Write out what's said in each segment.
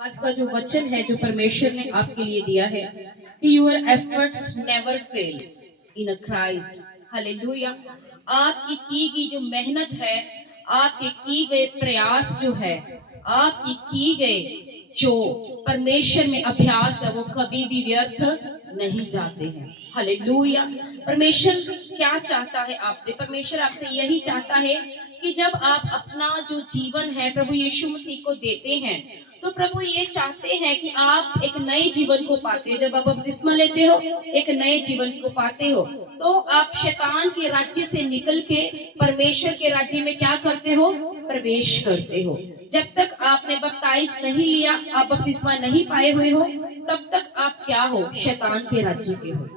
आज का जो वचन है जो परमेश्वर ने आपके लिए दिया है कि your efforts never fail in a Christ. Hallelujah. आपकी की गई जो मेहनत है, आपके की गए प्रयास जो है, आपकी की गए जो परमेश्वर में अभ्यास है, वो कभी भी व्यर्थ नहीं जाते हैं। हालेलुया। परमेश्वर क्या चाहता है आपसे? परमेश्वर आपसे यही चाहता है कि जब आप अपना जो जीवन है प्रभु यीशु मसीह को देते हैं, तो प्रभु ये चाहते हैं कि आप एक नए जीवन को पाते हो। जब आप बपतिस्मा लेते हो, एक नए जीवन को पाते हो, तो आप शैतान के राज्य से निकल के परमेश्वर के राज्य में क्या करते हो? प्रवेश करते हो। जब तक आपने बपतिस्मा नहीं लिया, आप बपतिस्मा नहीं पाए हुए हो, तब तक आप क्या हो? शैतान के राज्य के हो।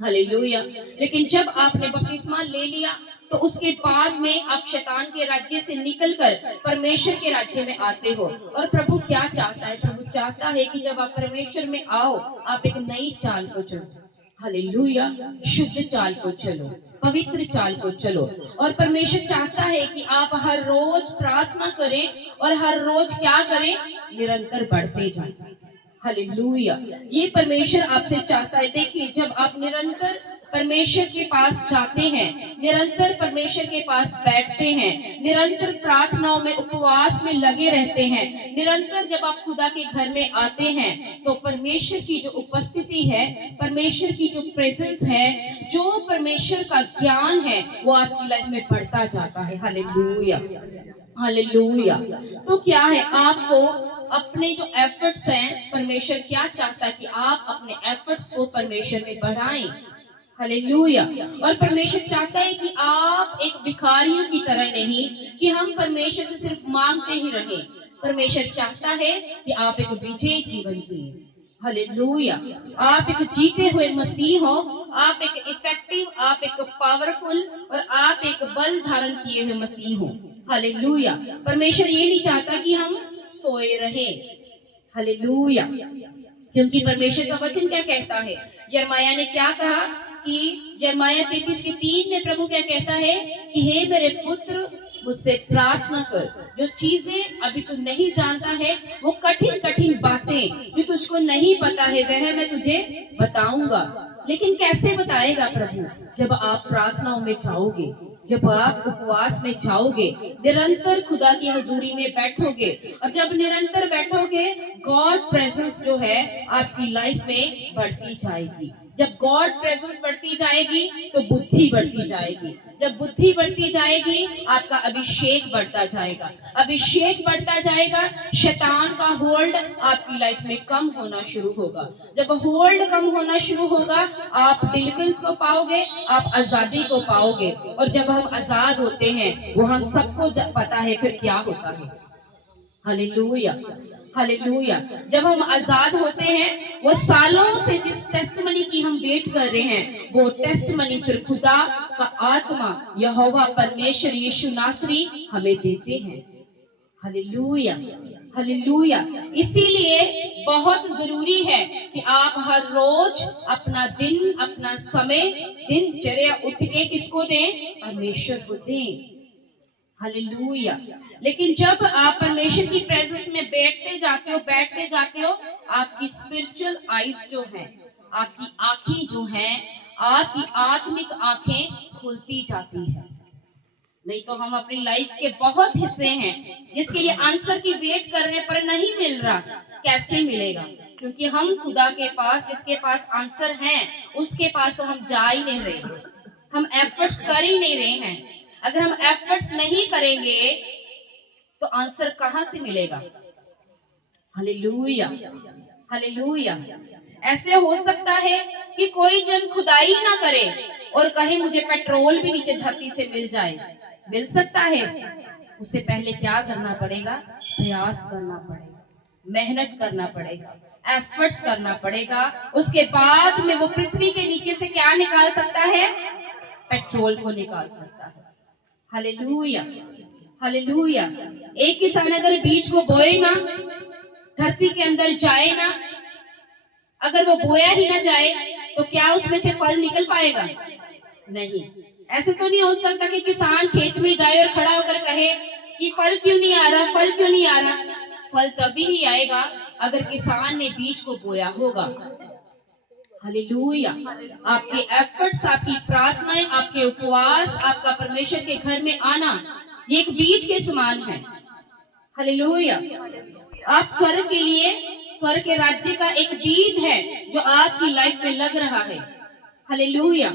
हालेलुया। लेकिन जब आपने बपतिस्मा ले लिया, तो उसके बाद में आप शैतान के राज्य से निकलकर परमेश्वर के राज्य में आते हो। और प्रभु क्या चाहता है? प्रभु चाहता है कि जब आप परमेश्वर में आओ, आप एक नई चाल को चलो। हालेलुया। शुद्ध चाल को चलो, पवित्र चाल को चलो। और परमेश्वर चाहता है कि आप हर रोज प्रार्थना करें और हर रोज क्या करें? निरंतर बढ़ते जाएं। हालेलुया। ये परमेश्वर आपसे चाहता है। देखिए, जब आप निरंतर परमेश्वर के पास जाते हैं, निरंतर परमेश्वर के पास बैठते हैं, निरंतर प्रार्थनाओं में उपवास में लगे रहते हैं, निरंतर जब आप खुदा के घर में आते हैं, तो परमेश्वर की जो उपस्थिति है, परमेश्वर की जो प्रेजेंस है, जो परमेश्वर का ज्ञान है, वो आपकी लाइफ में बढ़ता जाता है। हालेलुया। हालेलुया। तो क्या है? आपको अपने जो एफर्ट्स हैं, परमेश्वर क्या चाहता है कि आप अपने एफर्ट्स को परमेश्वर में बढ़ाएं। हालेलुया। और परमेश्वर चाहता है कि आप एक भिखारियों की तरह नहीं, कि हम परमेश्वर से सिर्फ मांगते ही रहें। परमेश्वर चाहता है कि आप एक विजयी जीवन जिए। हालेलुया। आप एक जीते हुए मसीह हो, आप एक इफेक्टिव, आप एक पावरफुल और आप एक बल धारण किए हुए मसीह हो। हालेलुया। परमेश्वर ये नहीं चाहता कि हम सोए रहे। हालेलुया। क्योंकि परमेश्वर का वचन क्या कहता है? यिर्मयाह ने क्या कहा कि यिर्मयाह 33:3 में प्रभु क्या कहता है कि हे मेरे पुत्र, मुझसे प्रार्थना कर। जो चीजें अभी तू नहीं जानता है, वो कठिन कठिन बातें जो तुझको नहीं पता है, वह मैं तुझे बताऊंगा। लेकिन कैसे बताएगा प्रभु? जब आप प्रार्थनाओं में जाओगे, जब आप उपवास में जाओगे, निरंतर खुदा की हजूरी में बैठोगे। और जब निरंतर बैठोगे, गॉड प्रेजेंस जो है आपकी लाइफ में बढ़ती जाएगी। जब गॉड प्रेजेंस बढ़ती जाएगी, तो बुद्धि बढ़ती जाएगी। जब बुद्धि बढ़ती जाएगी, आपका अभिषेक बढ़ता जाएगा। अभिषेक बढ़ता जाएगा, शैतान का होल्ड आपकी लाइफ में कम होना शुरू होगा। जब होल्ड कम होना शुरू होगा, आप डिलीवरेंस को पाओगे, आप आजादी को पाओगे। और जब हम आजाद होते हैं, वो हम सबको पता है फिर क्या होता है। हालेलुया। हालेलुया। जब हम आजाद होते हैं, वो सालों से जिस टेस्टमनी की हम वेट कर रहे हैं, वो टेस्टमनी फिर खुदा का आत्मा यहोवा परमेश्वर यीशु नासरी हमें देते हैं। हालेलुया। हालेलुया। इसीलिए बहुत जरूरी है कि आप हर रोज अपना दिन, अपना समय, दिनचर्या उठ के किसको दें? परमेश्वर को दें। हालेलुया। लेकिन जब आप परमेश्वर की प्रेजेंस में बैठते जाते हो, आपकी स्पिरिचुअल आईज जो है, आपकी आंखें जो हैं, आपकी आत्मिक आंखें खुलती जाती है। नहीं तो हम अपनी लाइफ के बहुत हिस्से हैं जिसके लिए आंसर की वेट करने पर नहीं मिल रहा। कैसे मिलेगा? क्योंकि हम खुदा के पास, जिसके पास आंसर है, उसके पास तो हम जा ही नहीं रहे, हम एफर्ट्स कर ही नहीं रहे हैं। अगर हम एफर्ट्स नहीं करेंगे, तो आंसर कहां से मिलेगा? हालेलुया। हालेलुया। ऐसे हो सकता है कि कोई जन खुदाई ना करे और कहे मुझे पेट्रोल भी नीचे धरती से मिल जाए। मिल सकता है। उसे पहले क्या करना पड़ेगा? प्रयास करना पड़ेगा, मेहनत करना पड़ेगा, एफर्ट्स करना पड़ेगा। उसके बाद में वो पृथ्वी के नीचे से क्या निकाल सकता है? पेट्रोल को निकाल सकता है। हालेलुया। हालेलुया। एक किसान अगर बीज को बोए ना, धरती के अंदर जाए ना, अगर वो बोया ही ना जाए, तो क्या उसमें से फल निकल पाएगा? नहीं। ऐसे तो नहीं हो सकता कि किसान खेत में जाए और खड़ा होकर कहे कि फल क्यों नहीं आ रहा, फल क्यों नहीं आ रहा। फल तभी ही आएगा अगर किसान ने बीज को बोया होगा। हालेलुया। आपके एफर्ट्स, आपकी प्रार्थनाएं, आपके उपवास, आपका परमेश्वर के घर में आना, ये एक बीज के समान है। हालेलुया। आप स्वर्ग के लिए, स्वर्ग के राज्य का एक बीज है जो आपकी लाइफ में लग रहा है। हालेलुया।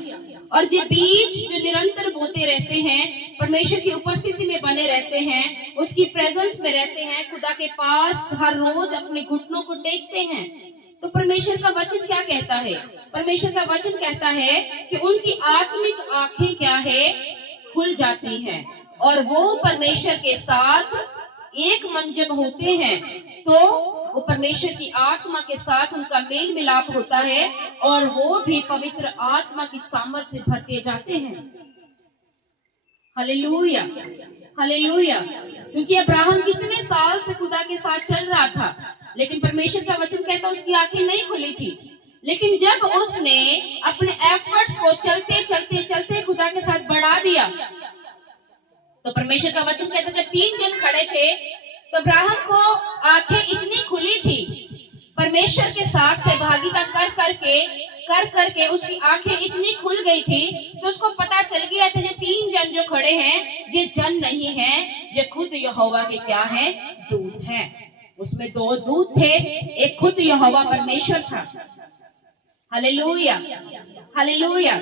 और ये बीज जो निरंतर बोते रहते हैं, परमेश्वर की उपस्थिति में बने रहते हैं, उसकी प्रेजेंस में रहते हैं, खुदा के पास हर रोज अपने घुटनों को टेकते हैं, तो परमेश्वर का वचन क्या कहता है? परमेश्वर का वचन कहता है कि उनकी आत्मिक आंखें क्या है, खुल जाती हैं, और वो परमेश्वर के साथ एक मन जब होते हैं तो वो परमेश्वर की आत्मा के साथ उनका मेल मिलाप होता है, और वो भी पवित्र आत्मा की सामर्थ से भरते जाते हैं। Hallelujah, hallelujah. क्योंकि अब्राहम कितने साल से खुदा के साथ चल रहा था, लेकिन परमेश्वर का वचन कहता उसकी आंखें नहीं खुली थी। लेकिन जब उसने अपने एफर्ट्स को चलते चलते चलते खुदा के साथ बढ़ा दिया, तो परमेश्वर का वचन कहता जब 3 जन खड़े थे तो अब्राहम को आंखें इतनी खुली थी, परमेश्वर के साथ सहभागिता कर करके उसकी आंखें इतनी खुल गई थी कि उसको पता चल गया था ये 3 जन जो खड़े हैं ये जन नहीं है, ये खुद यहोवा के क्या है, दूत हैं। उसमें 2 दूत थे, एक खुद यहोवा परमेश्वर था। Hallelujah, hallelujah.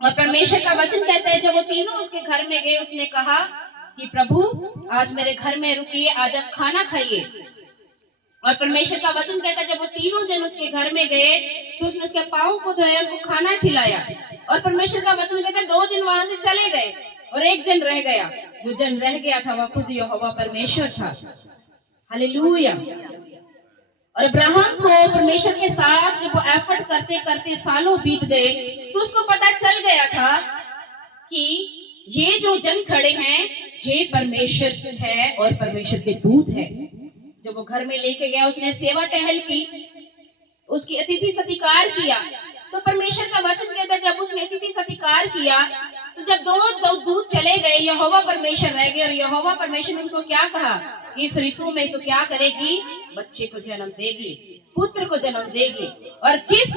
और परमेश्वर का वचन कहता है जब वो तीनों उसके घर में गए, उसने कहा कि प्रभु आज मेरे घर में रुकिए, आज आप खाना खाइए। और परमेश्वर का वचन कहता है जब वो तीनों जन उसके घर में गए तो उसने उसके पाँव को धोया, उनको खाना खिलाया। और परमेश्वर का वचन कहता है 2 जन वहां से चले गए और 1 जन रह गया। जो जन रह गया था वह खुद यहोवा परमेश्वर था। हालेलुया। और अब्राहम को परमेश्वर के साथ जब वो एफर्ट करते करते सालों बीत गए तो उसको पता चल गया था कि ये जो जन खड़े हैं ये परमेश्वर है और परमेश्वर के दूत है। जब वो घर में लेके गया, उसने सेवा टहल की, उसकी अतिथि सत्कार किया, तो परमेश्वर का वचन कहता है जब उसने अतिथि सत्कार किया तो जब 2 दूत चले गए, यहोवा परमेश्वर रह गए। और यहोवा परमेश्वर ने उनको क्या कहा, इस ऋतु में तो क्या करेगी, बच्चे को जन्म देगी, पुत्र को जन्म देगी। और जिस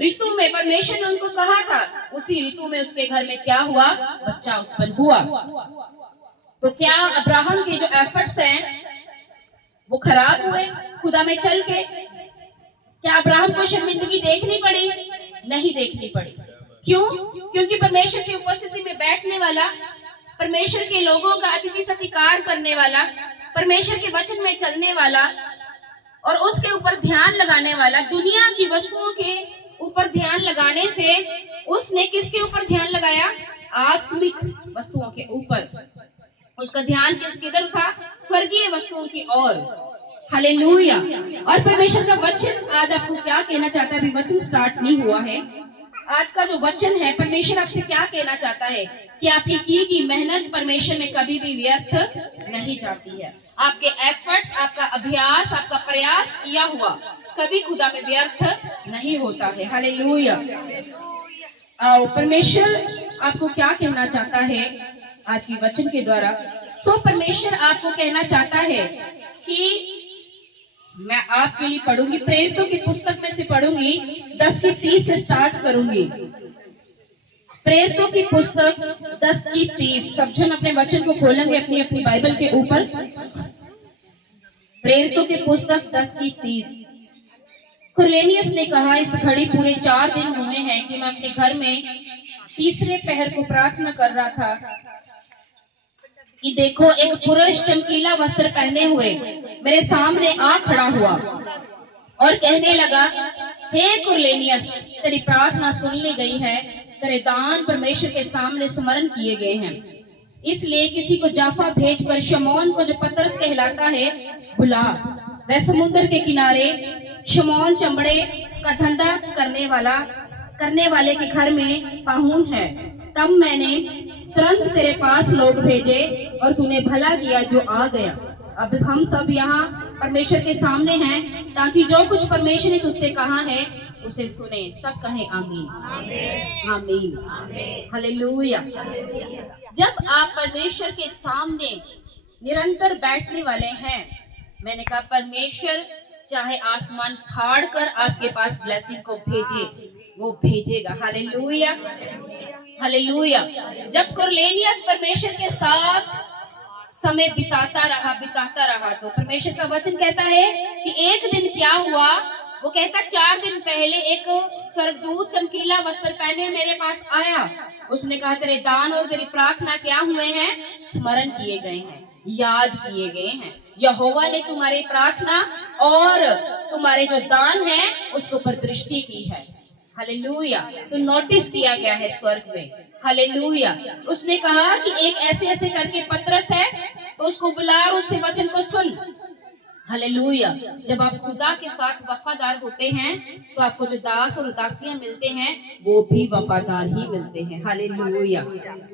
ऋतु में परमेश्वर ने उनको कहा था उसी ऋतु में उसके घर में क्या हुआ, बच्चा उत्पन्न हुआ। तो क्या अब्राहम के जो एफर्ट्स हैं वो खराब हुए खुदा में चल के? क्या अब्राहम को शर्मिंदगी देखनी पड़ी? नहीं देखनी पड़ी। क्यों? क्योंकि परमेश्वर की उपस्थिति में बैठने वाला, परमेश्वर के लोगों का अतिथि सत्कार करने वाला, परमेश्वर के वचन में चलने वाला और उसके ऊपर ध्यान लगाने वाला, दुनिया की वस्तुओं के ऊपर ध्यान लगाने से उसने किसके ऊपर ध्यान लगाया, आत्मिक वस्तुओं के ऊपर। उसका ध्यान किधर था, स्वर्गीय वस्तुओं की ओर। हालेलुया। और परमेश्वर का वचन आज आपको क्या कहना चाहता है, अभी वचन स्टार्ट नहीं हुआ है। आज का जो वचन है, परमेश्वर आपसे क्या कहना चाहता है कि आपकी की गई मेहनत परमेश्वर में कभी भी व्यर्थ नहीं जाती है। आपके एफर्ट्स, आपका अभ्यास, आपका प्रयास किया हुआ कभी खुदा में व्यर्थ नहीं होता है। हालेलुया। परमेश्वर आपको क्या कहना चाहता है आज की वचन के द्वारा? तो परमेश्वर आपको कहना चाहता है कि मैं आपके लिए पढ़ूंगी, प्रेरितों की पुस्तक में से पढ़ूंगी, 10:30 से स्टार्ट करूंगी। प्रेरितों की पुस्तक 10:30। सब जन अपने वचन को खोलेंगे अपनी अपनी बाइबल के ऊपर। प्रेरितों की पुस्तक 10:30। कुरनेलियस ने कहा, इस घड़ी पूरे 4 दिन हुए हैं कि मैं अपने घर में तीसरे पहर को प्रार्थना कर रहा था कि देखो एक पुरुष चमकीला वस्त्र पहने हुए मेरे सामने आ खड़ा हुआ और कहने लगा, हे कुरनेलियस, तेरी प्रार्थना सुन ली गई है, तेरे दान परमेश्वर के सामने स्मरण किए गए हैं, इसलिए किसी को जाफा भेजकर शमौन को जो पतरस कहलाता है बुला। वह समुद्र के किनारे शमौन चमड़े का धंधा करने वाले के घर में पाहुन है। तब मैंने तुरंत तेरे पास लोग भेजे और तूने भला किया जो आ गया। अब हम सब यहाँ परमेश्वर के सामने हैं ताकि जो कुछ परमेश्वर ने तुझसे कहा है उसे सुने। सब कहें आमीन, आमीन, हालेलुया। जब आप परमेश्वर के सामने निरंतर बैठने वाले हैं, मैंने कहा परमेश्वर चाहे आसमान फाड़ कर आपके पास ब्लेसिंग को भेजे, वो भेजेगा। Hallelujah, hallelujah. जब कुरनेलियस परमेश्वर के साथ समय बिताता रहा तो परमेश्वर का वचन कहता है कि एक दिन क्या हुआ, वो कहता 4 दिन पहले एक स्वर्गदूत चमकीला वस्त्र पहने मेरे पास आया। उसने कहा तेरे दान और तेरी प्रार्थना क्या हुए हैं, स्मरण किए गए हैं, याद किए गए हैं। यहोवा ने तुम्हारी प्रार्थना और तुम्हारे जो दान है उसको पर दृष्टि की है। हालेलुया। तो नोटिस किया गया है स्वर्ग में। हालेलुया। उसने कहा कि एक ऐसे ऐसे करके पतरस है, तो उसको बुला और उससे वचन को सुन। हालेलुया। जब आप खुदा के साथ वफादार होते हैं तो आपको जो दास और दासियां मिलते हैं वो भी वफादार ही मिलते हैं। Hallelujah,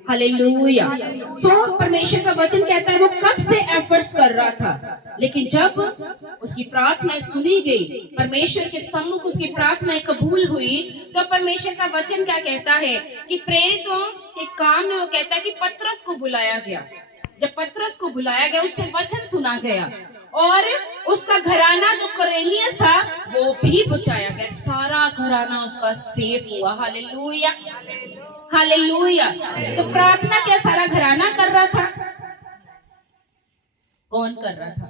hallelujah. सो परमेश्वर का वचन कहता है वो कब से एफर्ट्स कर रहा था, लेकिन जब उसकी प्रार्थना सुनी गई, परमेश्वर के सम्मुख उसकी प्रार्थनाएं कबूल हुई, तो परमेश्वर का वचन क्या कहता है कि प्रेरितों के काम में वो कहता है कि पतरस को बुलाया गया। जब पतरस को बुलाया गया, उससे वचन सुना गया और उसका घराना जो कुरनेलियस था वो भी बचाया गया। सारा घराना उसका सेफ हुआ। Hallelujah, hallelujah. तो प्रार्थना क्या सारा घराना कर रहा था? कौन कर रहा था?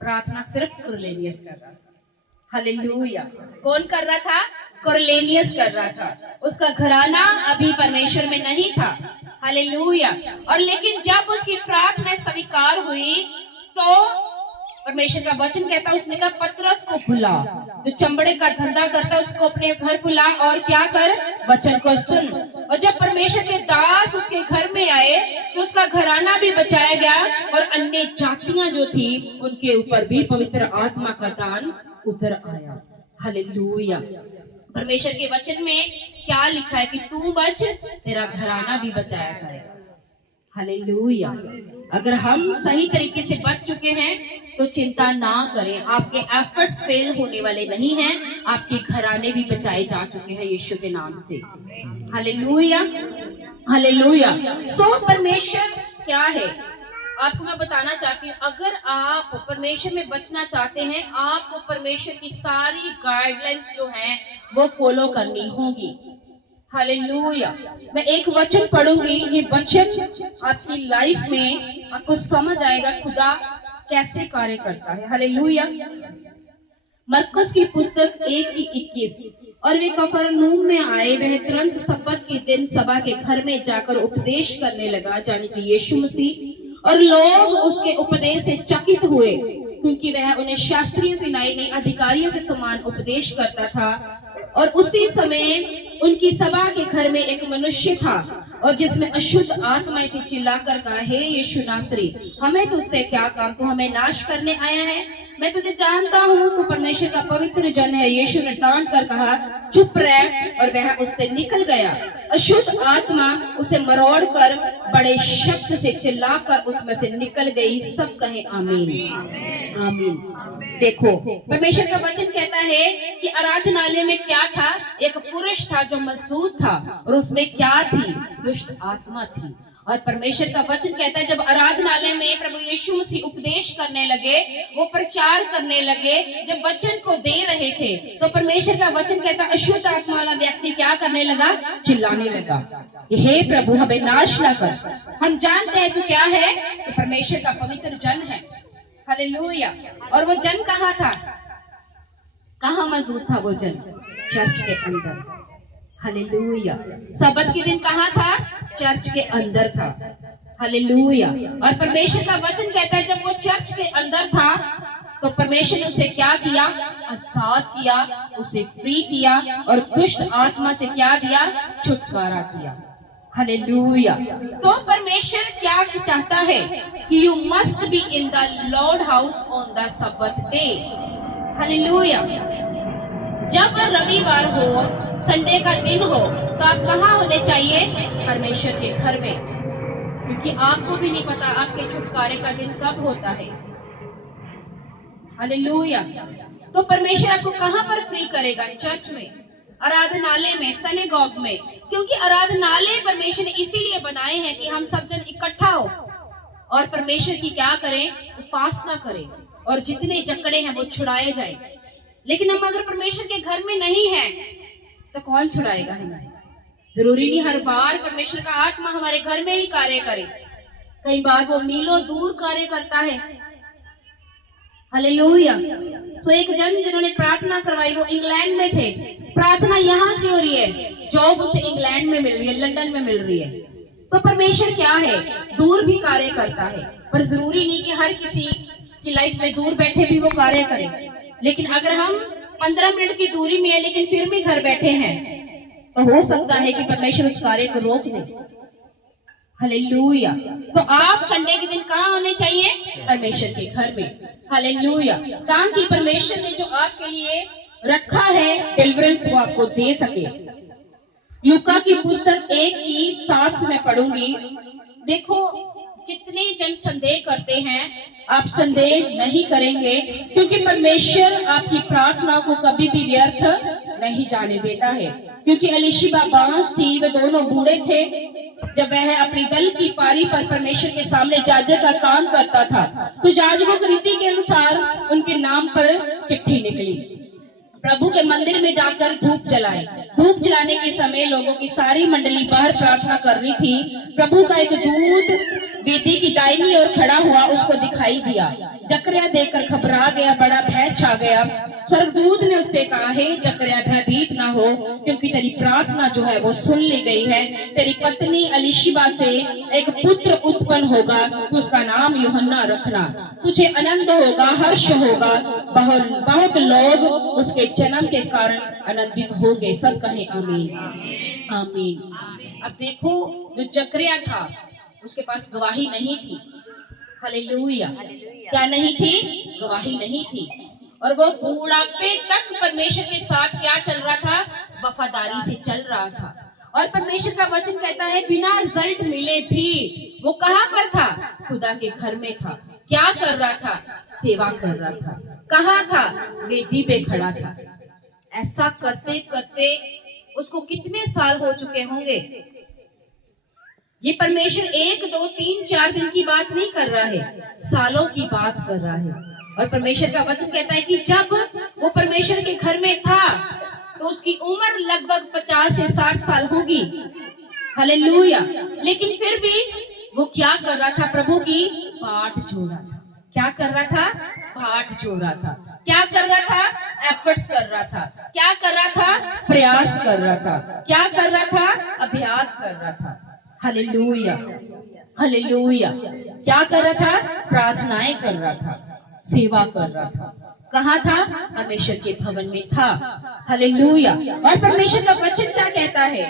प्रार्थना सिर्फ कुरनेलियस कर रहा था। हालेलुया। कौन कर रहा था? कुरनेलियस कर रहा था। उसका घराना अभी परमेश्वर में नहीं था। हालेलुया। और लेकिन जब उसकी प्रार्थना स्वीकार हुई तो परमेश्वर का वचन कहता है उसने कहा पतरस को बुला, जो चमड़े का धंधा करता है उसको अपने घर बुला और क्या कर, वचन को सुन। और जब परमेश्वर के दास उसके घर में आए तो उसका घराना भी बचाया गया और अन्य जातियां जो थी उनके ऊपर भी पवित्र आत्मा का दान उतर आया। हालेलुया। परमेश्वर के वचन में क्या लिखा है कि तू बच, तेरा घराना भी बचाया जाएगा। हालेलुया। अगर हम सही तरीके से बच चुके हैं तो चिंता ना करें, आपके एफर्ट्स फेल होने वाले नहीं हैं, आपके घराने भी बचाए जा चुके हैं यीशु के नाम से। Hallelujah, hallelujah. सो परमेश्वर क्या है आपको मैं बताना चाहती हूँ, अगर आप परमेश्वर में बचना चाहते हैं, आपको परमेश्वर की सारी गाइडलाइंस जो हैं वो फॉलो करनी होगी। हालेलुया। मैं एक वचन पढ़ूंगी, ये वचन आपकी लाइफ में आपको समझ आएगा खुदा कैसे कार्य करता है। हालेलुया। मरकुस की पुस्तक 1:21। और वे कफरनहूम में आए, वह तुरंत सब्बत के दिन सभा के घर में जाकर उपदेश करने लगा, यानी कि यीशु मसीह। और लोग उसके उपदेश से चकित हुए, क्योंकि वह उन्हें शास्त्रियों की नहीं अधिकारियों के समान उपदेश करता था। और उसी समय उनकी सभा के घर में एक मनुष्य था और जिसमें अशुद्ध आत्माएं थी। चिल्लाकर कहा, हे यीशु नासरी, हमें तुझसे क्या काम, तू हमें नाश करने आया है? मैं तुझे जानता हूँ, तू परमेश्वर का पवित्र जन है। यीशु ने डांट कर कहा, चुप रह, और वह उससे निकल गया। अशुद्ध आत्मा उसे मरोड़ कर बड़े शब्द से चिल्लाकर उसमें से निकल गई। सब कहे आमीन, आमीन। देखो परमेश्वर का वचन कहता है कि आराधनालय में क्या था, एक पुरुष था जो मजदूर था और उसमें क्या थी, दुष्ट आत्मा थी। और परमेश्वर का वचन कहता है जब आराधनालय में प्रभु यीशु मसीह उपदेश करने लगे, वो प्रचार करने लगे, जब वचन को दे रहे थे, तो परमेश्वर का वचन कहता है अशुद्ध आत्मा वाला व्यक्ति क्या करने लगा, चिल्लाने लगा, हे प्रभु हमें नाश न कर। हम जानते हैं तो क्या है, तो परमेश्वर का पवित्र जन है। हालेलुया। और वो जन कहाँ था, कहाँ मौजूद था वो जन? चर्च के अंदर। हालेलुया। सब्त के दिन कहाँ था? चर्च के अंदर था। हालेलुया। और परमेश्वर का वचन कहता है जब वो चर्च के अंदर था तो परमेश्वर ने उसे क्या किया, आजाद किया, उसे फ्री किया और दुष्ट आत्मा से क्या दिया, छुटकारा दिया। हालेलुया। तो परमेश्वर क्या चाहता है कि you must be in the Lord house on the सब्बत day. Hallelujah. जब रविवार हो, संडे का दिन हो, तो आप कहाँ होने चाहिए? परमेश्वर के घर में, क्योंकि आपको भी नहीं पता आपके छुटकारे का दिन कब होता है। हालेलुया। तो परमेश्वर आपको कहाँ पर फ्री करेगा? चर्च में, आराधनालय में, सिनेगॉग में, क्योंकि आराधनालय परमेश्वर ने इसीलिए बनाए हैं कि हम सब जन इकट्ठा हो और परमेश्वर की क्या करें, उपासना करें। और जितने जकड़े हैं वो छुड़ाए जाए। लेकिन हम अगर परमेश्वर के घर में नहीं है तो कौन छुड़ाएगा हमें? जरूरी नहीं हर बार परमेश्वर का आत्मा हमारे घर में ही कार्य करे, कई बार वो मीलों दूर कार्य करता है। हालेलुया। सो एक जन जिन्होंने प्रार्थना करवाई वो इंग्लैंड में थे, प्रार्थना यहाँ से हो रही है, जॉब उसे इंग्लैंड में मिल रही है, लंदन में मिल रही है। तो परमेश्वर क्या है, दूर भी कार्य करता है, पर जरूरी नहीं कि हर किसी की लाइफ में दूर बैठे भी वो कार्य करे। लेकिन अगर हम 15 मिनट की दूरी में है लेकिन फिर भी घर बैठे हैं तो हो सकता है कि परमेश्वर उस कार्य को रोक दे। हालेलुया। तो आप संडे के दिन कहाँ होने चाहिए? परमेश्वर के घर में। हालेलुया। ताकि परमेश्वर ने जो आपके लिए रखा है डिलीवरेंस वो आपको दे सके। लूका की पुस्तक 1:7 मैं पढ़ूंगी। देखो, जितने जन संदेह करते हैं आप संदेह नहीं करेंगे, क्योंकि परमेश्वर आपकी प्रार्थना को कभी भी व्यर्थ नहीं जाने देता है। क्योंकि एलीशिबा बांस थी, वे दोनों बूढ़े थे जब वह अपनी दल की पारी पर परमेश्वर के सामने जाजक का काम करता था, तो जाजकों की रीति के अनुसार उनके नाम पर चिट्ठी निकली। प्रभु के मंदिर में जाकर धूप जलाए। धूप जलाने के समय लोगों की सारी मंडली बाहर प्रार्थना कर रही थी। प्रभु का एक दूत वेदी की दाहिनी ओर खड़ा हुआ उसको दिखाई दिया। जकरिया देखकर घबरा गया, बड़ा भय छा गया। स्वर्गदूत ने उससे कहा, हे जकरिया, भयभीत ना हो, क्योंकि तेरी प्रार्थना जो है वो सुन ली गई है। तेरी पत्नी एलीशिबा से एक पुत्र उत्पन्न होगा, तो उसका नाम यूहन्ना रखना। तुझे आनंद होगा, हर्ष होगा, बहुत लोग उसके जन्म के कारण आनंदित होंगे। सब कहें आमीन, आमीन। अब देखो, जो जकरिया था उसके पास गवाही नहीं थी। हालेलुया। क्या नहीं थी? गवाही नहीं थी। और वो बुढ़ापे तक परमेश्वर के साथ क्या चल रहा था? वफादारी से चल रहा था। और परमेश्वर का वचन कहता है बिना रिजल्ट मिले भी वो कहाँ पर था? खुदा के घर में था। क्या कर रहा था? सेवा कर रहा था। कहाँ था? वेदी पे खड़ा था। ऐसा करते करते उसको कितने साल हो चुके होंगे? ये परमेश्वर 1, 2, 3, 4 दिन की बात नहीं कर रहा है, सालों की बात कर रहा है। और परमेश्वर का वचन कहता है कि जब वो परमेश्वर के घर में था तो उसकी उम्र लगभग 50 से 60 साल होगी। हालेलुया। लेकिन फिर भी वो क्या कर रहा था? प्रभु की बाट जो रहा था। क्या कर रहा था? बाट जो रहा था। क्या कर रहा था? एफर्ट्स कर रहा था। क्या कर रहा था? प्रयास कर रहा था। क्या कर रहा था? अभ्यास कर रहा था। Hallelujah, hallelujah. क्या कर रहा था? प्रार्थनाएं कर रहा था, सेवा कर रहा था। कहाँ था? परमेश्वर के भवन में था। हालेलुया। और परमेश्वर का वचन क्या कहता है?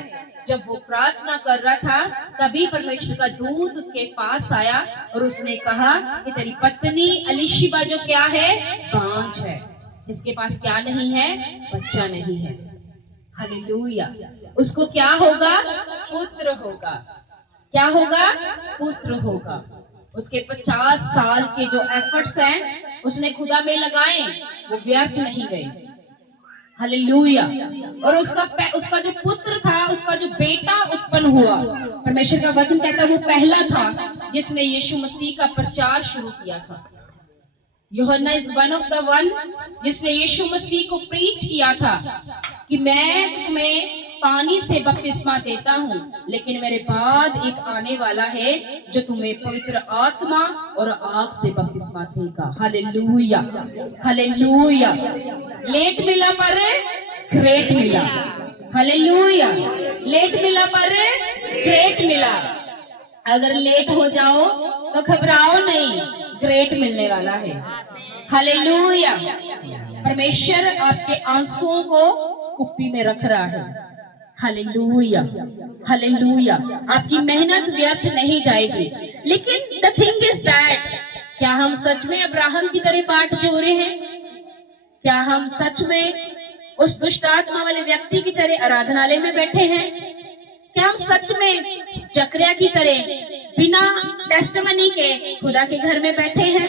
जब वो प्रार्थना कर रहा था तभी परमेश्वर का दूत उसके पास आया और उसने कहा कि तेरी पत्नी एलीशिबा जो क्या है? बांझ है, जिसके पास क्या नहीं है? बच्चा नहीं है। हालेलुया। उसको क्या होगा? पुत्र होगा। क्या होगा? पुत्र होगा। उसके 50 साल के जो एफर्ट्स हैं उसने खुदा में लगाए, वो व्यर्थ नहीं गए। हालेलुया। और उसका जो पुत्र था, उसका जो बेटा उत्पन्न हुआ, परमेश्वर का वचन कहता है वो पहला था जिसने यीशु मसीह का प्रचार शुरू किया था। यूहन्ना is one of the one जिसने यीशु मसीह को प्रीच किया था कि मैं तुम्हें पानी से बपतिस्मा देता हूँ, लेकिन मेरे बाद एक आने वाला है जो तुम्हें पवित्र आत्मा और आग से बपतिस्मा देगा। Hallelujah, hallelujah. लेट मिला पर ग्रेट मिला। हालेलुया। लेट मिला पर ग्रेट मिला। अगर लेट हो जाओ तो घबराओ नहीं, ग्रेट मिलने वाला है। हालेलुया। परमेश्वर आपके आंसुओं को कुप्पी में रख रहा है। Hallelujah, hallelujah. आपकी मेहनत व्यर्थ नहीं जाएगी। लेकिन द थिंग इज दैट, क्या हम सच में अब्राहम की तरह बाट जोड़े हैं? क्या हम सच में उस दुष्ट आत्मा वाले व्यक्ति की तरह आराधनालय में बैठे हैं? क्या हम सच में जकरिया की तरह बिना टेस्टमनी के खुदा के घर में बैठे हैं?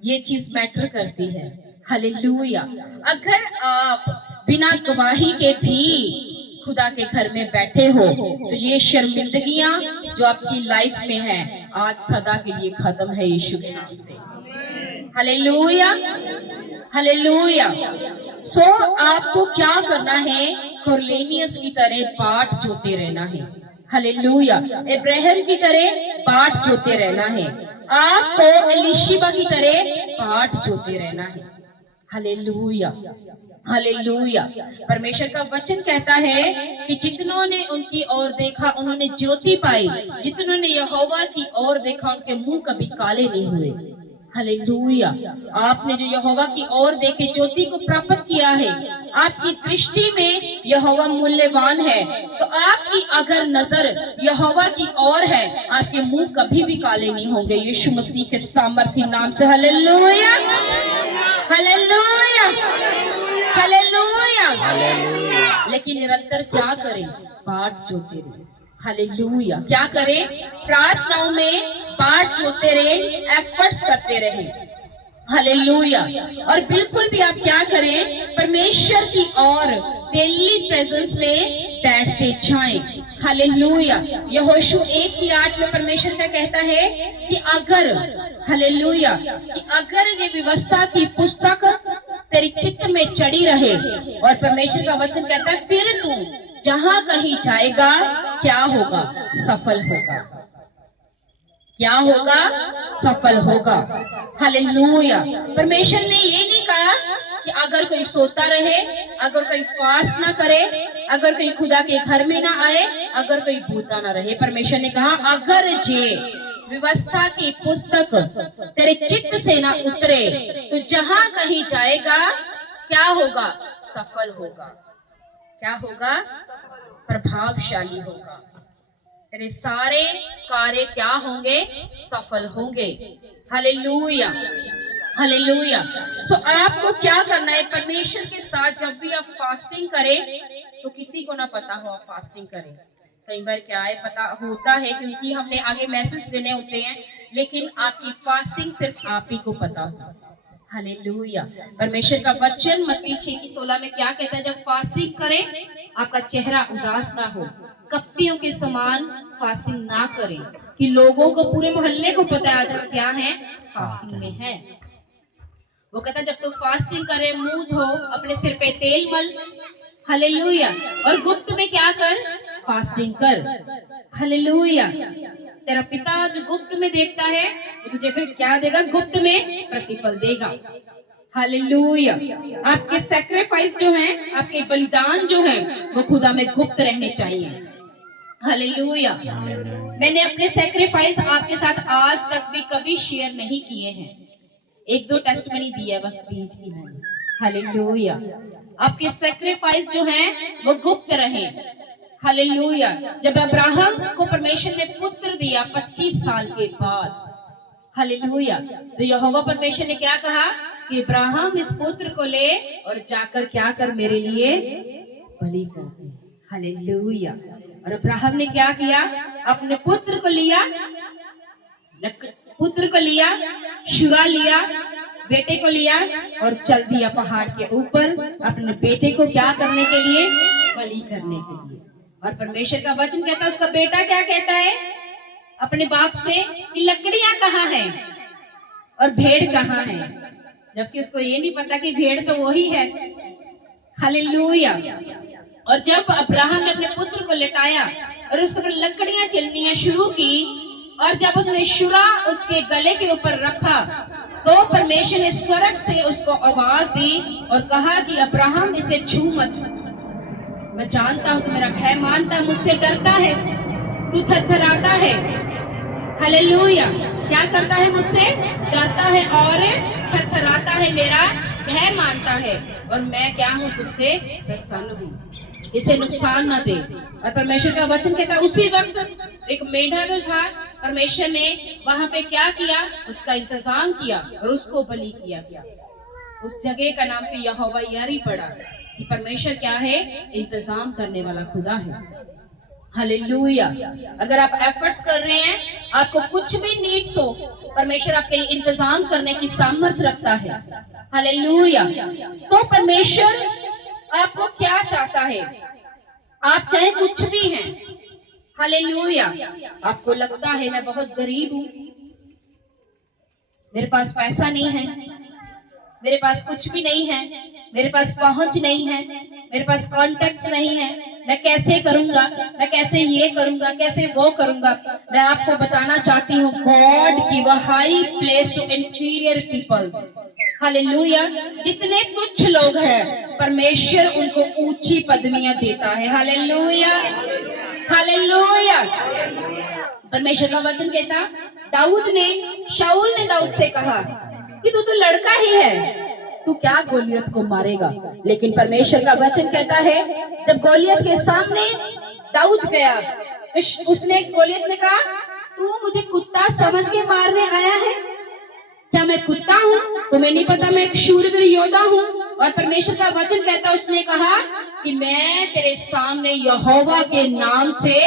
ये चीज मैटर करती है। हालेलुया। अगर आप बिना गवाही के भी खुदा के घर में बैठे हो तो ये शर्मिंदगियां जो आपकी लाइफ में है आज सदा के लिए खत्म है यीशु के नाम से। Hallelujah, hallelujah. सो आपको क्या करना है? कुरनेलियस की तरह बाट जोते रहना है। हालेलुया। अब्राहम की तरह बाट जोते रहना है। आपको एलीशिबा की तरह बाट जोते रहना है। Hallelujah, hallelujah. परमेश्वर का वचन कहता है कि जितनों ने उनकी ओर देखा उन्होंने ज्योति पाई, जितनों ने यहोवा की ओर देखा उनके मुंह कभी काले नहीं हुए। हालेलुया। आपने जो यहोवा की ओर देखे ज्योति को प्राप्त किया है, आपकी दृष्टि में यहोवा मूल्यवान है, तो आपकी अगर नजर यहोवा की ओर है आपके मुंह कभी भी काले नहीं होंगे यीशु मसीह के सामर्थ्य नाम से। Hallelujah, hallelujah, hallelujah. लेकिन निरंतर क्या करें? बाट जोते रहे। हालेलुया। क्या करें? प्रार्थनाओं में बाट जोते रहे, एफर्ट्स करते रहे। हालेलुया। और बिल्कुल भी आप क्या करें? परमेश्वर की ओर डेली प्रेजेंस में बैठते जाएं। हालेलुया। यहोशू 1:8 में परमेश्वर का कहता है कि अगर, हालेलुया, कि अगर ये व्यवस्था की पुस्तक तेरी चित्त में चढ़ी रहे, और परमेश्वर का वचन कहता है फिर तू जहां कहीं जाएगा क्या होगा? सफल होगा। क्या होगा? सफल होगा। हालेलुया। परमेश्वर ने ये नहीं कहा कि अगर कोई सोता रहे, अगर कोई फास्ट ना करे, अगर कोई खुदा के घर में ना आए, अगर कोई भूता ना रहे। परमेश्वर ने कहा अगर जे व्यवस्था की पुस्तक तेरे चित्त से ना उतरे तो जहां कहीं जाएगा क्या होगा? सफल होगा। क्या होगा? प्रभावशाली होगा। तेरे सारे कार्य क्या होंगे? सफल होंगे। Hallelujah, hallelujah. सो आपको क्या करना है? परमेश्वर के साथ जब भी आप फास्टिंग करें तो किसी को ना पता हो आप फास्टिंग करें। कई बार क्या है, पता होता है क्योंकि हमने आगे मैसेज देने होते हैं, लेकिन आपकी फास्टिंग सिर्फ आप ही को पता हो। हालेलुया। परमेश्वर का वचन मत्ती 6:16 में क्या कहता है? जब फास्टिंग करें आपका चेहरा उदास ना हो, कपटियों के समान फास्टिंग ना करें कि लोगों को, पूरे मोहल्ले को पता आ जाए क्या है, फास्टिंग में है। वो कहता जब तू फास्टिंग करे मुंह धो, अपने सिर पे तेल मल। हालेलुया। और गुप्त में क्या कर? फास्टिंग कर। हालेलुया। तेरा पिता जो गुप्त में देखता है वो तुझे फिर क्या देगा? गुप्त में प्रतिफल देगा। हालेलुया। आपके सैक्रिफाइस जो है, आपके बलिदान जो है वो खुदा में गुप्त रहने चाहिए। हालेलुया। मैंने अपने सैक्रिफाइस आपके साथ आज तक भी कभी शेयर नहीं किए हैं। 1-2 टेस्टमनी दी है बस बीच की मैंने। हालेलुया। आपके सैक्रिफाइस जो है वो गुप्त रहे। हालेलुया। जब अब्राहम को परमेश्वर ने पुत्र दिया 25 साल के बाद, हालेलुया, तो यहोवा परमेश्वर ने क्या कहा कि अब्राहम इस पुत्र को ले और जाकर क्या कर? मेरे लिए बलि कर दे। हालेलुया। और अब्राहम ने क्या किया? अपने पुत्र को लिया, शुरा लिया, बेटे को लिया और चल दिया पहाड़ के ऊपर अपने बेटे को क्या करने के लिए? बलि करने के लिए। और परमेश्वर का वचन कहता है, उसका बेटा क्या कहता है अपने बाप से कि लकड़ियां कहाँ है और भेड़ कहाँ है, जबकि उसको ये नहीं पता कि भेड़ तो वही है। हालेलुया। और जब अब्राहम ने अपने पुत्र को लेटाया और उसके ऊपर लकड़ियां चलनियां शुरू की, और जब उसने शुरा उसके गले के ऊपर रखा तो परमेश्वर ने स्वर्ग से उसको आवाज दी और कहा कि अब्राहम इसे छू मत, मैं जानता हूं तू मेरा भय मानता है, मुझसे डरता है, तू थरथराता है। हालेलुया। क्या करता है? मुझसे डरता है और थरथराता है, मेरा भय मानता है, और मैं क्या हूं? तुझसे प्रसन्न हूं, इसे नुकसान न दे। और परमेश्वर का वचन कहता है उसी वक्त एक मेढा जो था, परमेश्वर ने वहां पे क्या किया? उसका इंतजाम किया और उसको बलि किया गया। उस जगह का नाम फिर यहोवा यारी पड़ा कि परमेश्वर क्या है? इंतजाम करने वाला खुदा है। हालेलुया। अगर आप एफर्ट्स कर रहे हैं, आपको कुछ भी नीड्स हो, परमेश्वर आपके लिए इंतजाम करने की सामर्थ्य रखता है। हालेलुया। तो परमेश्वर आपको क्या चाहता है? आप चाहे कुछ भी हैं, हालेलुया। आपको लगता है मैं बहुत गरीब हूँ, मेरे पास पैसा नहीं है, मेरे पास कुछ भी नहीं है, मेरे पास पहुंच नहीं है, मेरे पास कॉन्टेक्ट नहीं है, मैं कैसे करूंगा, मैं कैसे ये करूंगा, कैसे वो करूंगा। मैं आपको बताना चाहती हूँ, God give a high place to inferior peoples. Hallelujah. जितने तुच्छ लोग हैं, परमेश्वर उनको ऊंची पदवियां देता है। Hallelujah, hallelujah. परमेश्वर का वचन कहता, शाऊल ने दाऊद से कहा कि तू तो लड़का ही है, तू क्या गोलियत को मारेगा। लेकिन परमेश्वर का वचन कहता है, जब गोलियत के सामने दाऊद गया, उसने गोलियत ने कहा, तू मुझे कुत्ता समझ के मारने आया है? क्या मैं कुत्ता हूँ? तुम्हें नहीं पता मैं एक शूरवीर योद्धा हूँ? और परमेश्वर का वचन कहता, उसने कहा कि मैं तेरे सामने यहोवा के नाम से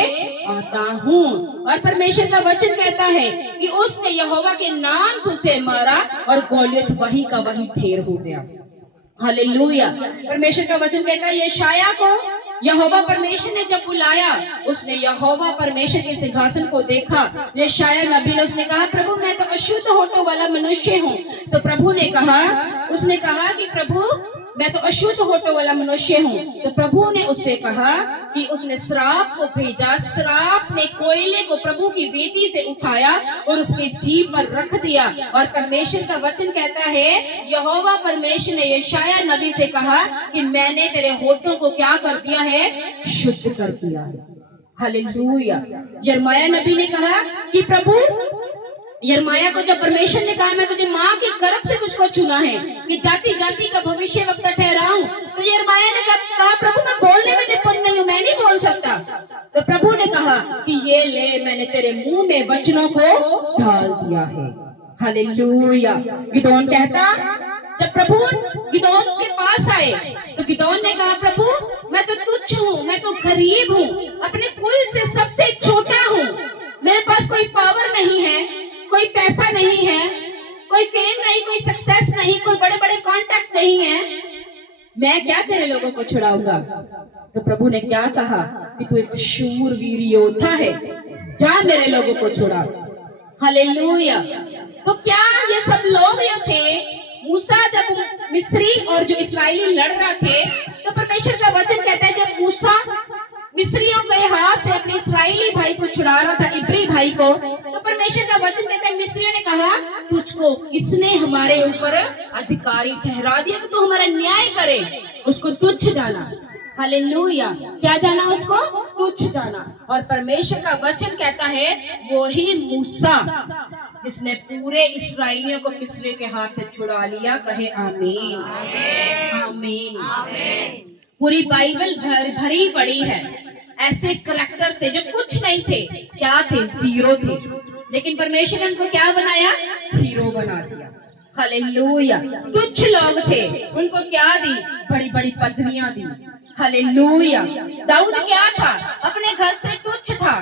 आता हूँ। और परमेश्वर का वचन कहता है कि उसने यहोवा के नाम से उसे मारा और गोलियत वहीं का वहीं ढेर हो गया। हालेलुया। परमेश्वर का वचन कहता है, यशाया को यहोवा परमेश्वर ने जब बुलाया, उसने यहोवा परमेश्वर के सिंहासन को देखा। यशाया नबी ने उसने कहा, प्रभु मैं तो अशुद्ध होठों वाला मनुष्य हूँ। तो प्रभु ने कहा, उसने कहा कि प्रभु मैं तो अशुद्ध होठों वाला मनुष्य हूँ। तो प्रभु ने उससे कहा कि उसने श्राप को भेजा, श्राप ने कोयले को प्रभु की वेदी से उठाया और उसके जीभ पर रख दिया। और परमेश्वर का वचन कहता है, यहोवा परमेश्वर ने यशाया नबी से कहा कि मैंने तेरे होठों को क्या कर दिया है? शुद्ध कर दिया है। हालेलुया। यिर्मयाह नबी ने कहा कि प्रभु, यिर्मयाह को जब परमेश्वर ने कहा, मैं तुझे माँ के गर्भ से तुझको चुना है कि जाति जाति का भविष्यवक्ता ठहराऊं, तो यिर्मयाह ने कहा, प्रभु मैं बोलने में निपुण नहीं हूँ, मैं नहीं बोल सकता। तो प्रभु ने कहा कि ये ले, मैंने तेरे मुंह में वचनों को डाल दिया है। हालेलुया। गिदोन कहता, जब प्रभु गिदोन के पास आए तो गिदोन ने कहा, प्रभु मैं तो तुच्छ हूँ, मैं तो गरीब हूँ, अपने कुल से सबसे छोटा हूँ, मेरे पास कोई पावर नहीं है, कोई पैसा नहीं है, कोई फेम नहीं, कोई सक्सेस नहीं, कोई बड़े बड़े कॉन्टैक्ट नहीं है, मैं क्या तेरे लोगों को छुड़ाऊंगा। तो प्रभु ने क्या कहा कि तू एक शूरवीर योद्धा है, जा मेरे लोगों को छुड़ा। हालेलुया। तो क्या ये सब लोग जो थे, मूसा जब मिस्री और जो इस्राएली लड़ रहे थे, तो परमेश्वर का वचन कहता है, जब मूसा मिस्रियों के हाथ से अपने इस्राएली भाई को छुड़ा रहा था, इब्री भाई को, तो परमेश्वर का वचन कहता है, मिस्रियों ने कहा, तुझको किसने हमारे ऊपर अधिकारी ठहरा दिया कि तू हमारा न्याय करे? उसको तुच्छ जाना। हालेलुया। क्या जाना? उसको तुच्छ जाना। और परमेश्वर का वचन कहता है, वो ही मूसा जिसने पूरे इस्राएलियों को मिस्रियों के हाथ से छुड़ा लिया। कहे आमीन, आमीन, आमीन। पूरी बाइबल भरी पड़ी है ऐसे करैक्टर से जो कुछ नहीं थे। क्या थे? जीरो थे, लेकिन परमेश्वर ने उनको क्या बनाया? हीरो बना दिया। हालेलुया। कुछ लोग थे, उनको क्या दी? बड़ी बड़ी पदवियां दी। हालेलुया। दाऊद क्या था? अपने घर से तुच्छ था।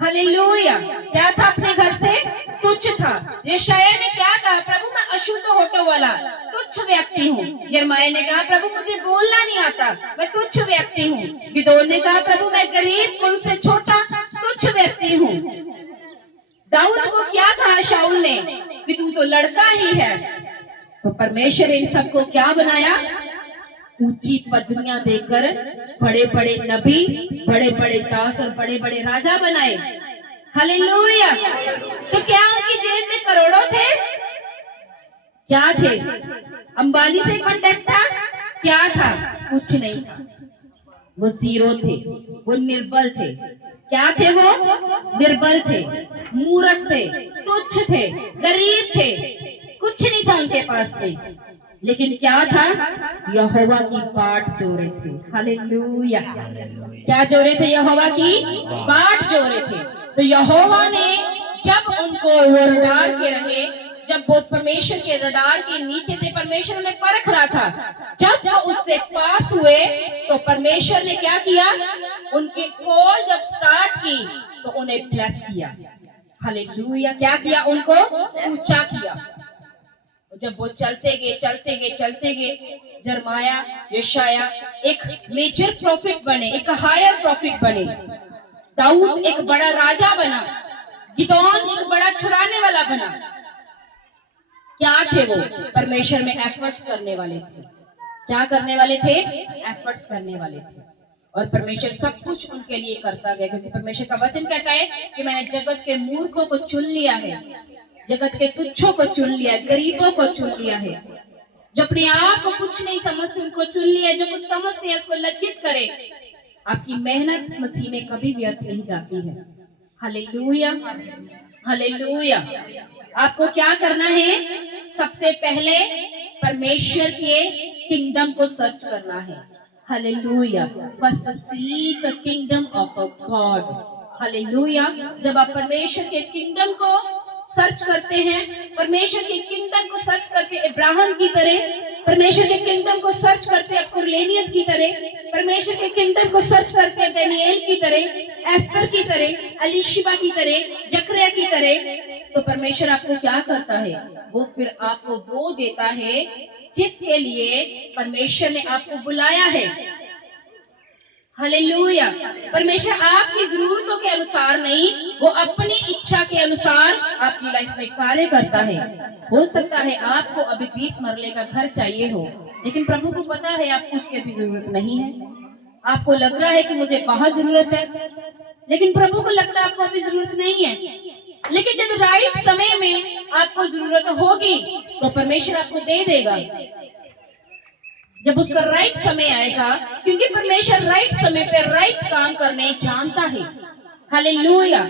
हालेलुया। क्या था? अपने घर से तुच्छ था। यशायाह ने क्या कहा? प्रभु मैं अशुद्ध होठों वाला तुच्छ व्यक्ति हूँ। यिर्मयाह ने कहा, प्रभु मुझे बोलना नहीं आता, मैं तुच्छ व्यक्ति हूँ। गिदोन ने कहा, प्रभु मैं गरीब, कुल से छोटा, तुच्छ व्यक्ति हूँ। दाऊद को क्या कहा शाऊल ने कि तू तो लड़का ही है। तो परमेश्वर इन सबको क्या बनाया? ऊंची पदवियां देकर बड़े बड़े नबी, बड़े बड़े दास और बड़े बड़े राजा बनाए। हालेलुया। तो क्या उनकी जेब में करोड़ों थे? क्या थे? अंबानी से कांटेक्ट था? क्या था? कुछ नहीं था। वो जीरो थे, वो निर्बल थे। क्या थे? वो निर्बल थे, मूर्ख थे, तुच्छ थे, गरीब थे, कुछ नहीं था उनके पास में। लेकिन क्या था? यहोवा की बाट जोरे थे। हालेलुया। क्या जोरे थे? यहोवा की बाट जोरे थे। तो यहोवा ने जब उनको वो रडार के रहे, जब वो परमेश्वर के रडार के नीचे थे, परमेश्वर उन्हें परख रहा था। जब वो उससे पास हुए तो परमेश्वर ने क्या किया? उनके कॉल जब स्टार्ट की तो उन्हें ब्लेस किया। हालेलुया। क्या किया? उनको ऊंचा किया। जब वो चलते गए, यिर्मयाह, यशायाह एक मेजर प्रॉफिट बने, एक हायर प्रॉफिट बने। दाऊद एक बड़ा राजा बना, गिदोन एक बड़ा छुड़ाने वाला बना। क्या थे वो? परमेश्वर में एफर्ट्स करने वाले थे। क्या करने वाले थे? एफर्ट्स करने वाले थे। और परमेश्वर सब कुछ उनके लिए करता गया, क्योंकि परमेश्वर का वचन कहता है कि मैंने जगत के मूर्खों को चुन लिया है, जगत के तुच्छों को चुन लिया है, गरीबों को चुन लिया है, जो अपने आप को कुछ नहीं समझते उनको चुन लिया, जो कुछ समझते हैं उसको लज्जित करे। आपकी मेहनत मसीह में कभी व्यर्थ नहीं जाती है। Hallelujah, hallelujah. आपको क्या करना है? सबसे पहले परमेश्वर के किंगडम को सर्च करना है। Hallelujah. First seek the kingdom of God. Hallelujah. जब आप परमेश्वर के किंगडम को सर्च करते हैं, परमेश्वर के किंगडम को सर्च करते इब्राहिम की तरह, परमेश्वर के किंगडम को सर्च करते कुरनेलियस की तरह, परमेश्वर के किंगडम को सर्च करते दानियेल की तरह, एस्तर की तरह, एलीशिबा की तरह, जकरिया की तरह, तो परमेश्वर आपको क्या करता है? वो फिर आपको वो देता है जिसके लिए परमेश्वर ने आपको बुलाया है। हालेलुया। परमेश्वर आपकी जरूरतों के अनुसार नहीं, वो अपनी इच्छा के अनुसार आपकी लाइफ में कार्य करता है। हो सकता है आपको अभी 20 मरले का घर चाहिए हो, लेकिन प्रभु को पता है आपको उसकी अभी जरूरत नहीं है। आपको लग रहा है कि मुझे बहुत जरूरत है, लेकिन प्रभु को लगता है आपको अभी जरूरत नहीं है। लेकिन जब राइट समय में आपको जरूरत होगी तो परमेश्वर आपको दे देगा, जब उसका राइट समय आएगा, क्योंकि परमेश्वर राइट समय पे राइट काम करने जानता है। हालेलुया।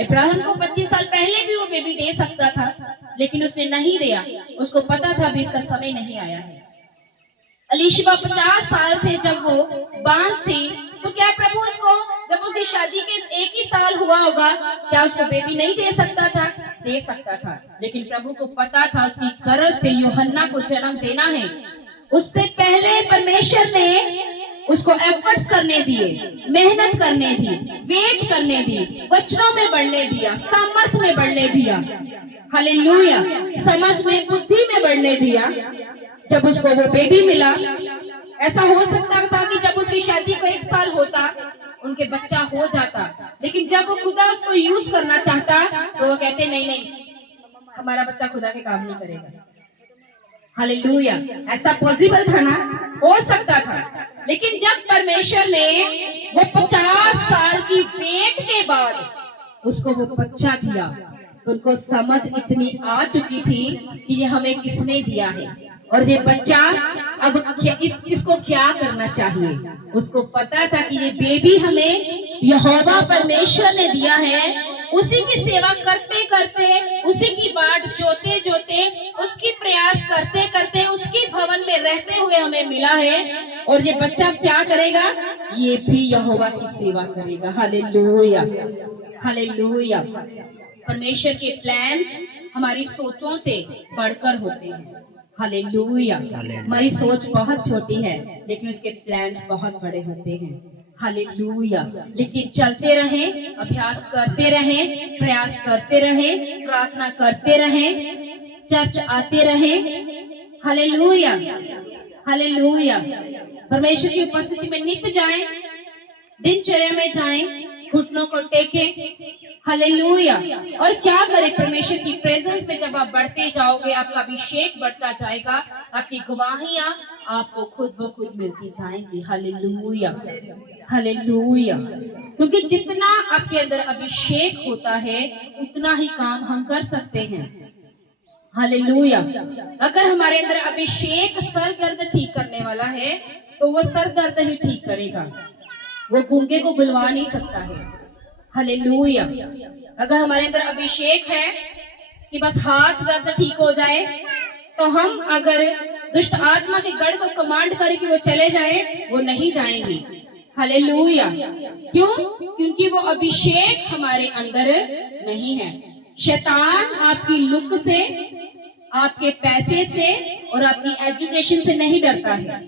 इब्राहिम को 25 साल पहले भी वो बेबी दे सकता था, लेकिन उसने नहीं दिया। उसको पता था भी इसका समय नहीं आया है। एलीशिबा 50 साल से जब वो बांझ थी, तो क्या प्रभु उसको, जब उसकी शादी के 1 ही साल हुआ होगा, क्या उसको बेबी नहीं दे सकता था? दे सकता था, लेकिन प्रभु को पता था उसकी गर्भ से यूहन्ना को जन्म देना है। उससे पहले परमेश्वर ने उसको एफर्ट्स करने दिए, मेहनत करने दी, वेट करने दी, वचनों में बढ़ने दिया, सामर्थ में बढ़ने दिया। हालेलुया। समझ में, बुद्धि में बढ़ने दिया। जब उसको वो बेबी मिला, ऐसा हो सकता था कि जब उसकी शादी को 1 साल होता उनके बच्चा हो जाता, लेकिन जब वो खुदा उसको यूज करना चाहता तो वो कहते नहीं नहीं, हमारा बच्चा खुदा के काम नहीं करेगा। हालेलुया। ऐसा पॉसिबल था ना? हो सकता था, लेकिन जब परमेश्वर ने वो 50 साल की वेट के बाद उसको वो बच्चा दिया, तो उनको समझ इतनी आ चुकी थी कि ये हमें किसने दिया है और ये बच्चा अब इसको क्या करना चाहिए। उसको पता था कि ये बेबी हमें यहोवा परमेश्वर ने दिया है। उसी की सेवा करते करते, उसी की बाट जोते जोते, उसकी प्रयास करते करते, उसकी भवन में रहते हुए हमें मिला है। और ये बच्चा क्या करेगा? ये भी यहोवा की सेवा करेगा। Hallelujah, hallelujah. परमेश्वर के प्लान्स हमारी सोचों से बढ़कर होते हैं। हालेलुया। हमारी सोच बहुत छोटी है, लेकिन उसके प्लान्स बहुत बड़े होते हैं। हालेलुया। लेकिन चलते रहें, अभ्यास करते रहें, प्रयास करते रहें, प्रार्थना करते रहें, चर्च आते रहें। Hallelujah, hallelujah. परमेश्वर की उपस्थिति में नित्य जाएं, दिनचर्या में जाएं, घुटनों को टेकें। हालेलुया। और क्या करें? परमेश्वर की प्रेजेंस में जब आप बढ़ते जाओगे, आपका अभिषेक बढ़ता जाएगा, आपकी गवाहियां आपको खुद ब खुद मिलती जाएंगी। Hallelujah, hallelujah. क्योंकि जितना आपके अंदर अभिषेक होता है उतना ही काम हम कर सकते हैं। हालेलुया। अगर हमारे अंदर अभिषेक सर दर्द ठीक करने वाला है तो वो सर दर्द ही ठीक करेगा, वो गूंगे को बुलवा नहीं सकता है। हालेलुया। अगर हमारे अंदर अभिषेक है कि बस हाथ दर्द ठीक हो जाए, तो हम अगर दुष्ट आत्मा के गढ़ को कमांड करें कि वो चले जाए, वो नहीं जाएंगी। हालेलुया। क्यों? क्योंकि वो अभिषेक हमारे अंदर नहीं है। शैतान आपकी लुक से, आपके पैसे से और आपकी एजुकेशन से नहीं डरता है,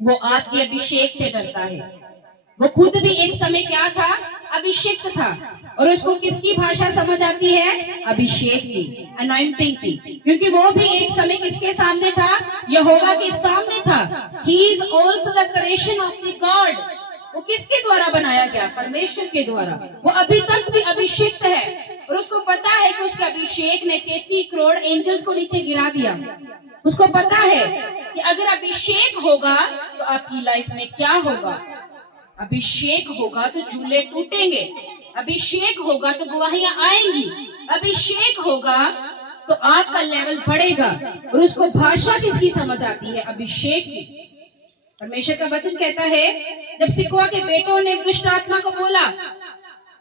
वो आपके अभिषेक से डरता है। वो खुद भी एक समय क्या था? अभिषेक था। और उसको किसकी भाषा समझ आती है? अभिषेक की, अनॉइंटिंग की। क्योंकि वो भी एक समय किसके सामने था? यहोवा के सामने था। He is also the creation of the God. वो किसके द्वारा बनाया गया? परमेश्वर के द्वारा। वो अभी तक भी अभिषिक्त है और उसको पता है कि उसके अभिषेक ने 33 करोड़ एंजल्स को नीचे गिरा दिया। उसको पता है कि अगर अभिषेक होगा तो आपकी लाइफ में क्या होगा। अभिषेक होगा तो झूले टूटेंगे, अभिषेक होगा तो गवाहियां आएंगी, अभिषेक होगा तो आपका लेवल बढ़ेगा। और उसको भाषा किसकी समझ आती है? अभिषेक की। परमेश्वर का वचन कहता है, जब सिकवा के बेटों ने दुष्ट आत्मा को बोला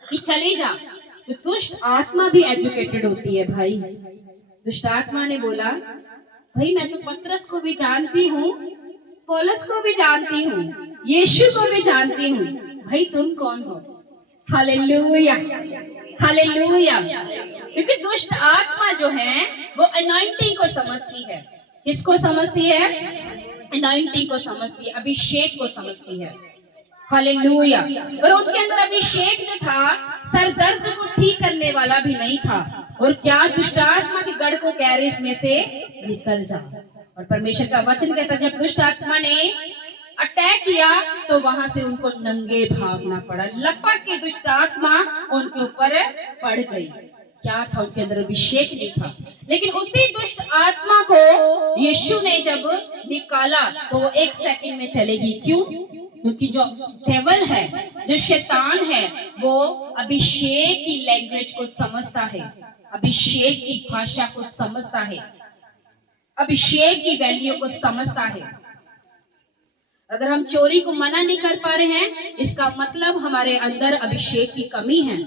कि चले जा, तो दुष्ट आत्मा भी एजुकेटेड होती है भाई। दुष्ट आत्मा ने बोला, भाई मैं तो पतरस को भी जानती हूँ, पौलुस को भी जानती हूँ, यीशु को भी जानती हूँ, भाई तुम कौन हो? Hallelujah, hallelujah. क्योंकि दुष्ट आत्मा जो है वो अनॉइंटिंग को समझती है। किसको समझती है? अनॉइंटिंग को समझती है, अभिषेक को समझती है। हालेलुया। और उनके अंदर अभिषेक जो था सर दर्द को ठीक करने वाला भी नहीं था। और क्या दुष्ट आत्मा के गढ़ को कह रहे इसमें से निकल जा। और परमेश्वर का वचन कहता, जब दुष्ट आत्मा ने अटैक किया तो वहां से उनको नंगे भागना पड़ा। लपक के दुष्ट आत्मा उनके ऊपर पड़ गई। क्या था? उनके अंदर अभिषेक नहीं था। लेकिन उसी दुष्ट आत्मा को यीशु ने जब निकाला तो वो 1 सेकंड में चलेगी। क्यों? क्योंकि जो डेविल है, जो शैतान है, वो अभिषेक की लैंग्वेज को समझता है, अभिषेक की भाषा को समझता है, अभिषेक की वैल्यू को समझता है। अगर हम चोरी को मना नहीं कर पा रहे हैं, इसका मतलब हमारे अंदर अभिषेक की कमी है।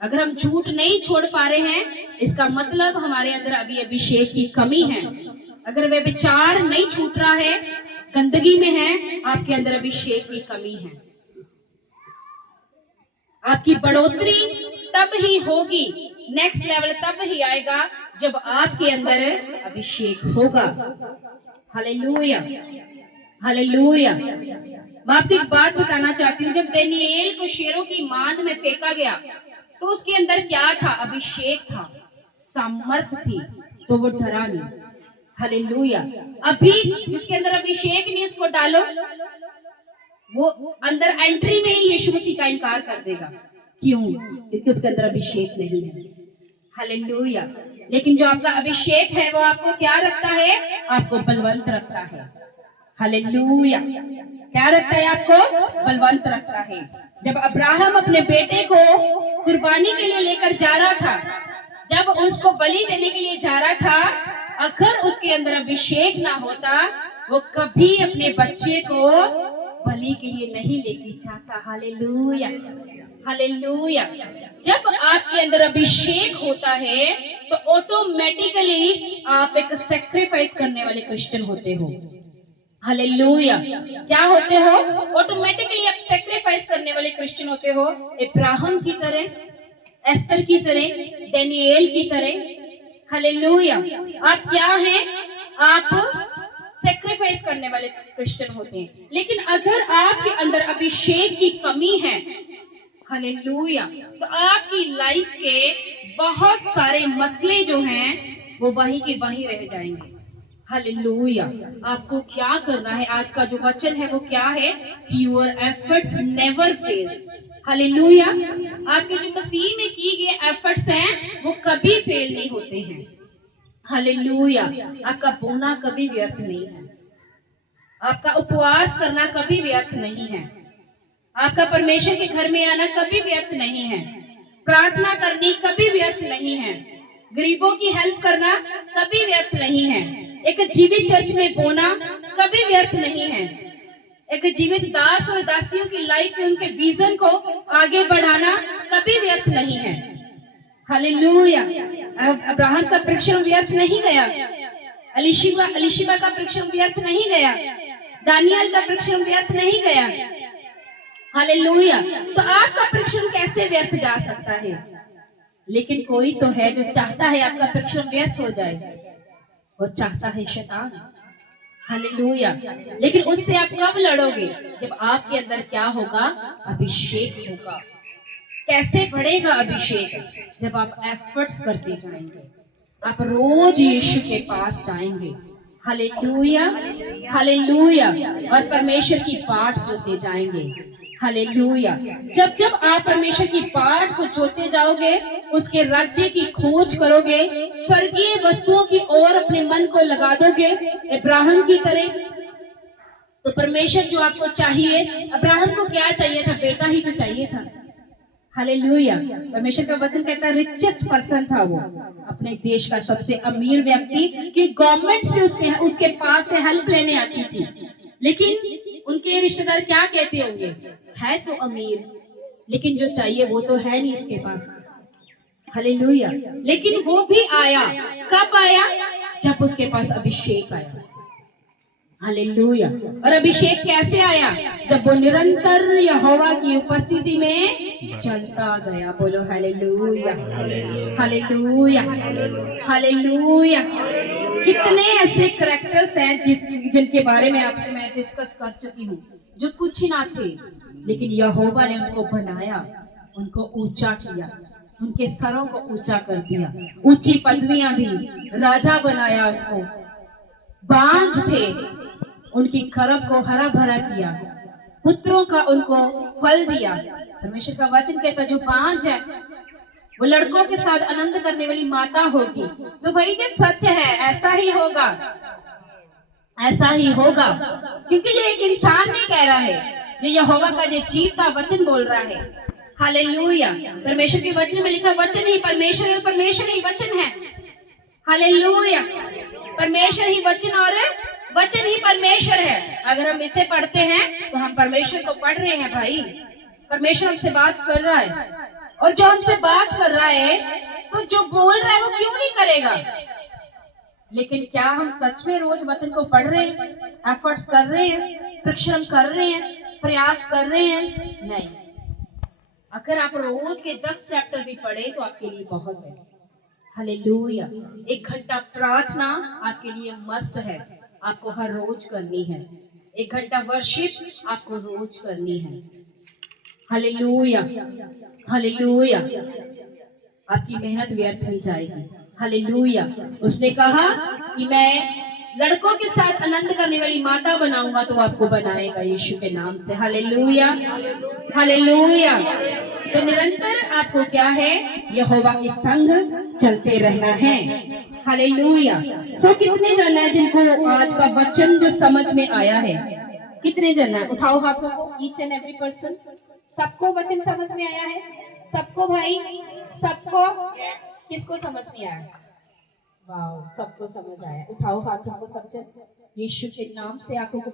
अगर हम झूठ नहीं छोड़ पा रहे हैं, इसका मतलब हमारे अंदर अभी अभिषेक की कमी है। अगर वे विचार नहीं छूट रहा है, गंदगी में है, आपके अंदर अभिषेक की कमी है। आपकी बढ़ोतरी तब ही होगी, नेक्स्ट लेवल तब ही आएगा जब आपके अंदर अभिषेक होगा। Hallelujah, hallelujah. मैं आपको एक बात बताना चाहती हूँ, जब दानियेल को शेरों की मांद में फेंका गया तो उसके अंदर क्या था? अभिषेक था, सामर्थ्य थी, तो वो डरा नहीं। हालेलुया। अभी जिसके अंदर अभिषेक नहीं, उसको डालो, वो अंदर एंट्री में ही यीशु मसीह का इनकार कर देगा। क्यों? क्योंकि उसके अंदर अभिषेक नहीं है। हालेलुया। लेकिन जो आपका अभिषेक है वो आपको क्या रखता है? आपको बलवंत रखता है। हालेलुया। क्या रखता है? आपको बलवंत रखता है। जब अब्राहम अपने बेटे को कुर्बानी के लिए लेकर जा रहा था, जब उसको बलि देने के लिए जा रहा था, अगर उसके अंदर अभिषेक ना होता, वो कभी अपने बच्चे को बलि के लिए नहीं लेके जाता। Hallelujah, hallelujah. जब आपके अंदर अभिषेक होता है तो ऑटोमेटिकली आप एक सैक्रिफाइस करने वाले क्रिश्चियन होते हो। हालेलुया। क्या होते हो? ऑटोमेटिकली आप सैक्रिफाइस करने वाले क्रिश्चियन होते हो। इब्राहिम की तरह, एस्तर की तरह, दानियेल की तरह। हालेलुया। आप क्या हैं? आप सैक्रिफाइस करने वाले क्रिश्चियन होते हैं। लेकिन अगर आपके अंदर अभिषेक की कमी है, हालेलुया, तो आपकी लाइफ के बहुत सारे मसले जो हैं वो वहीं के वहीं रह जाएंगे। हालेलुया। आपको क्या करना है? आज का जो वचन है वो क्या है? Your efforts never fail. Hallelujah. आपके जो मसीह में की गए एफर्ट्स हैं वो कभी फेल नहीं होते हैं। हालेलुया। आपका बोना कभी व्यर्थ नहीं है, आपका उपवास करना कभी व्यर्थ नहीं है, आपका परमेश्वर के घर में आना कभी व्यर्थ नहीं है, प्रार्थना करनी कभी व्यर्थ नहीं है, गरीबों की हेल्प करना कभी व्यर्थ नहीं है, एक जीवित चर्च में बोना कभी व्यर्थ नहीं है, एक जीवित दास और दासियों की लाइफ में उनके विजन को आगे बढ़ाना कभी व्यर्थ नहीं है। हालेलुया। अब्राहम का परिश्रम व्यर्थ नहीं गया, अलीशिबा का परिश्रम व्यर्थ नहीं गया, दानियल का परिश्रम व्यर्थ नहीं गया। हालेलुया। तो आपका परिश्रम कैसे व्यर्थ जा सकता है? लेकिन कोई तो है जो चाहता है आपका परिश्रम व्यर्थ हो जाए, वो चाहता है शैतान। हालेलुया। लेकिन उससे आप कब लड़ोगे? जब आपके अंदर क्या होगा? अभिषेक होगा। कैसे बढ़ेगा अभिषेक? जब आप एफर्ट्स करते जाएंगे, आप रोज यीशु के पास जाएंगे। Hallelujah, hallelujah. और परमेश्वर की बाट जोते जाएंगे। हालेलुया। जब जब आप परमेश्वर की बाट को जोते जाओगे, उसके राज्य की खोज करोगे, स्वर्गीय वस्तुओं की ओर अपने मन को लगा दोगे अब्राहम की तरह, तो परमेश्वर जो आपको चाहिए, अब्राहम को क्या चाहिए था? बेटा ही तो चाहिए था। हालेलुया। परमेश्वर का वचन कहता है रिचेस्ट पर्सन था वो, अपने देश का सबसे अमीर व्यक्ति, कि गवर्नमेंट्स भी उसके पास से हेल्प लेने आती थी, लेकिन उनके रिश्तेदार क्या कहते होंगे? है तो अमीर, लेकिन जो चाहिए वो तो है नहीं इसके पास। हालेलुया। लेकिन वो भी आया, कब आया? जब उसके पास अभिषेक आया। हालेलुया। और अभिषेक कैसे आया? जब वो निरंतर यहोवा की उपस्थिति में चलता गया। बोलो हालेलुया, हालेलुया, हालेलुया। कितने ऐसे करैक्टर्स हैं जिनके बारे में आपसे मैं डिस्कस कर चुकी हूँ, जो कुछ ना थे, लेकिन यहोवा ने उनको बनाया, उनको ऊंचा किया, उनके सरों को ऊंचा कर दिया, ऊंची पदवियां दी, राजा बनाया उनको। बांझ थे, उनकी खरब को हरा भरा किया, पुत्रों का उनको फल दिया। परमेश्वर का वचन कहता जो बांझ है वो लड़कों के साथ आनंद करने वाली माता होगी। तो भाई ये सच है, ऐसा ही होगा, ऐसा ही होगा, क्योंकि ये एक इंसान नहीं कह रहा है, ये यहोवा का जो जीवता वचन बोल रहा है। हालेलुया। परमेश्वर के वचन में लिखा वचन ही परमेश्वर और परमेश्वर ही वचन है। हालेलुया। परमेश्वर ही वचन और वचन ही परमेश्वर है। अगर हम इसे पढ़ते हैं तो हम परमेश्वर को पढ़ रहे हैं भाई। परमेश्वर हमसे बात कर रहा है, और जो हमसे बात कर रहा है तो जो बोल रहा है वो क्यों नहीं करेगा? लेकिन क्या हम सच में रोज वचन को पढ़ रहे हैं, एफर्ट्स कर रहे हैं, परिश्रम कर रहे हैं, प्रयास कर रहे हैं? नहीं। अगर आप रोज के 10 चैप्टर भी पढ़े तो आपके लिए बहुत है। हालेलुया। 1 घंटा प्रार्थना आपके लिए मस्ट है, आपको हर रोज करनी है। 1 घंटा वर्शिप आपको रोज करनी है। Hallelujah, hallelujah. आपकी मेहनत व्यर्थ नहीं जाएगी। हालेलुया। उसने कहा कि मैं लड़कों के साथ आनंद करने वाली माता बनाऊंगा, तो आपको बनाएगा यीशु के नाम से। Hallelujah, hallelujah. तो निरंतर आपको क्या है? यहोवा के संग चलते रहना है। हालेलुया। सो कितने जन है जिनको आज का वचन जो समझ में आया है? कितने जन है? उठाओ हाथों को, ईच एंड एवरी पर्सन। सबको वचन समझ में आया है? सबको भाई, सबको? किसको समझ में आया? वाह, सबको समझ आया। उठाओ हाथों को सब जन, यीशु के नाम से आंखों को